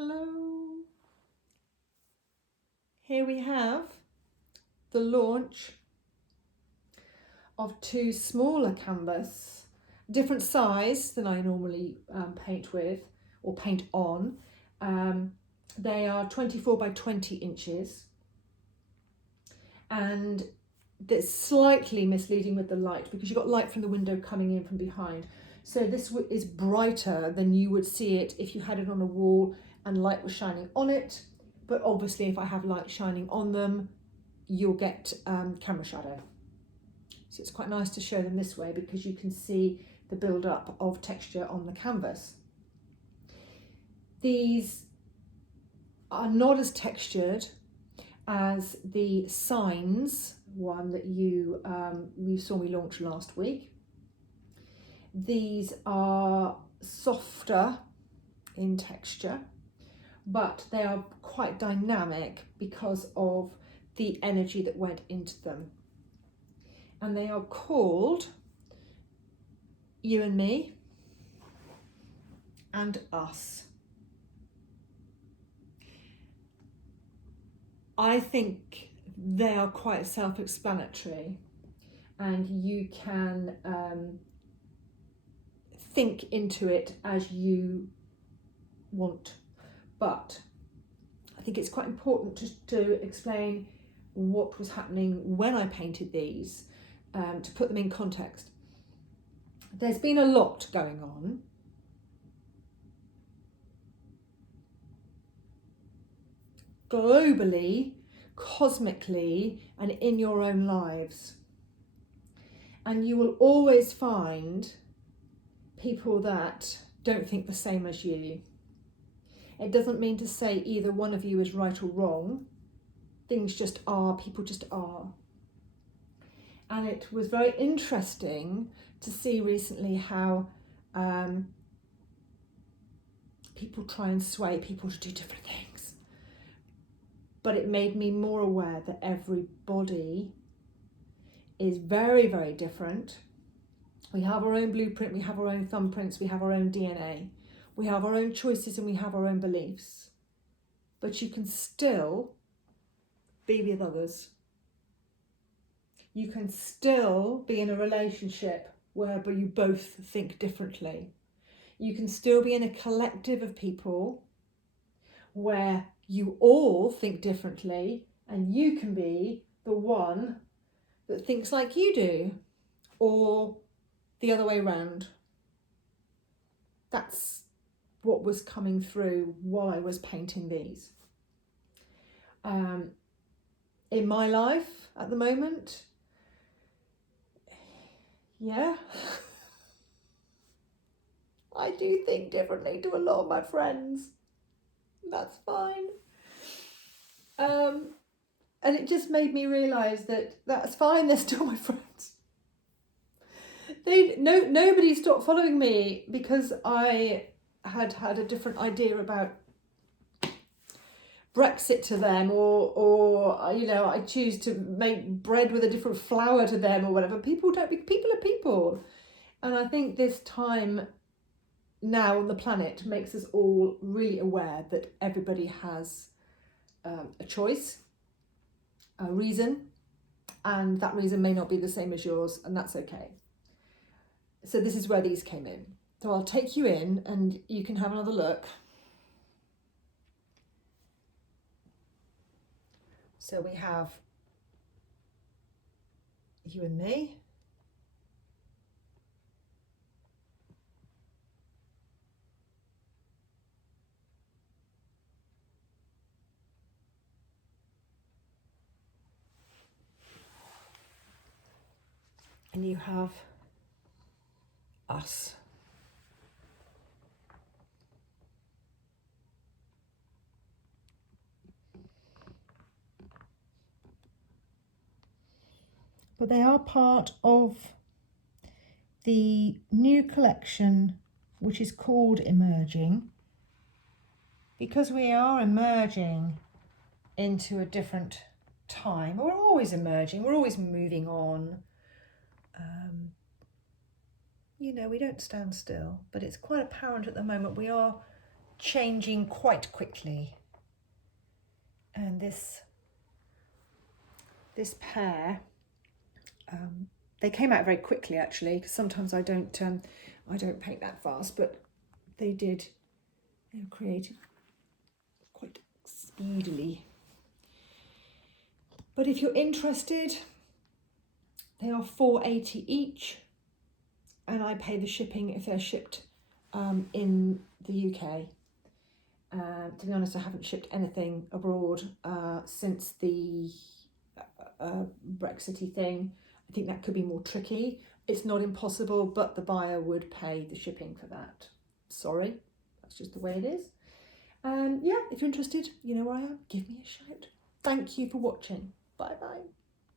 Hello. Here we have the launch of two smaller canvas, different size than I normally paint with or paint on. They are 24 by 20 inches and that's slightly misleading with the light because you've got light from the window coming in from behind. So this is brighter than you would see it if you had it on a wall and light was shining on it. But obviously if I have light shining on them, you'll get camera shadow. So it's quite nice to show them this way because you can see the build up of texture on the canvas. These are not as textured as the Signs one that you saw me launch last week. These are softer in texture, but they are quite dynamic because of the energy that went into them. And they are called You and Me and Us. I think they are quite self-explanatory and you can think into it as you want. But I think it's quite important to explain what was happening when I painted these, to put them in context. There's been a lot going on. Globally, cosmically, and in your own lives. And you will always find people that don't think the same as you. It doesn't mean to say either one of you is right or wrong. Things just are, people just are. And it was very interesting to see recently how people try and sway people to do different things. But it made me more aware that everybody is very, very different. We have our own blueprint, we have our own thumbprints, we have our own DNA. We have our own choices and we have our own beliefs. But you can still be with others. You can still be in a relationship whereby you both think differently. You can still be in a collective of people where you all think differently and you can be the one that thinks like you do, or the other way around. That's what was coming through while I was painting these. In my life at the moment, yeah, I do think differently to a lot of my friends. That's fine. And it just made me realise that that's fine, they're still my friends. Nobody stopped following me because I had a different idea about Brexit to them, or I choose to make bread with a different flour to them or whatever. People are people. And I think this time now on the planet makes us all really aware that everybody has a choice, a reason, and that reason may not be the same as yours, and that's okay. So this is where these came in. So I'll take you in and you can have another look. So we have You and Me. And you have Us. But they are part of the new collection, which is called Emerging, because we are emerging into a different time. We're always emerging, we're always moving on. We don't stand still, but it's quite apparent at the moment we are changing quite quickly. And this pair, they came out very quickly actually, because sometimes I don't paint that fast, but they did. They were created quite speedily. But if you're interested, they are $4.80 each, and I pay the shipping if they're shipped in the UK. To be honest, I haven't shipped anything abroad since the Brexity thing. I think that could be more tricky. It's not impossible, but the buyer would pay the shipping for that. Sorry, that's just the way it is. Yeah, if you're interested, you know where I am. Give me a shout. Thank you for watching. Bye bye.